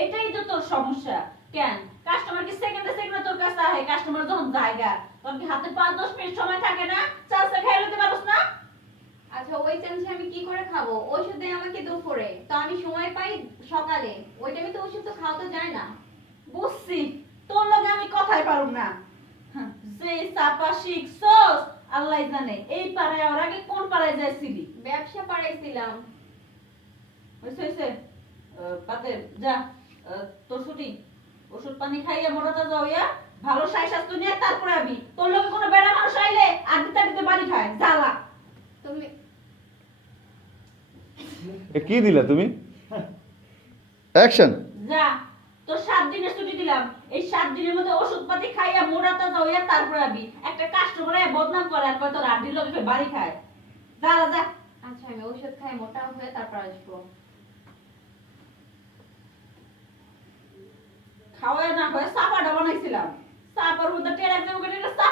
এইটাই তো তোর সমস্যা। কেন? কাস্টমার কি সেকেন্ডে সেকেন্ডে তোর কাছে আহে কাস্টমার যখন জায়গা তোর কি হাতে পাঁচ দশ মিনিট সময় থাকে না? চালসা খাই লইতে পারোস না? আচ্ছা ওই চান্সে আমি কি করে খাব? ওষুধ দেয় আমাকে দুপুরে। তো আমি সময় পাই সকালে। ওই টাইমে তো ওষুধ তো খাওয়া তো যায় না। বুঝছি। তোর লগে আমি কথাই পারুম না। যে চাপা শিখছস আল্লাহ জানে। এই পাড়ায় ওর আগে কোন পাড়ায় যাইছিলি? ব্যবসা পাড়াইছিলাম হয়েছে হয়েছে পাতে যা। তোর ছুটি? ওষুধ পানি খাইয়া মোটাটা যাও ইয়া? ভালো সাই স্বাস্থ্য নিয়ে তারপরে আবি তোর লগে কোনো বেড়া মানুষ আইলে আড্ডি তাডিতে বাড়ি খায় জ্বালা। তুমি কি দিলা তুমি? অ্যাকশন যা তোর সাত দিনের ছুটি দিলাম। এই সাত দিনের মধ্যে ওষুধ পাতি খাইয়া মোড়াটা যাও ইয়া? তারপরে আবি একটা কাস্টমার বদনাম করে আর তোর আড্ডির লগে বাড়ি খায়। যা যা। আচ্ছা আমি ওষুধ খাই মোটা হয়ে তারপর আসব। খাওয়ায় না হয়ে চাপাটা বানাইছিলাম। চাপার মধ্যে টেরা দেবো কেটে চা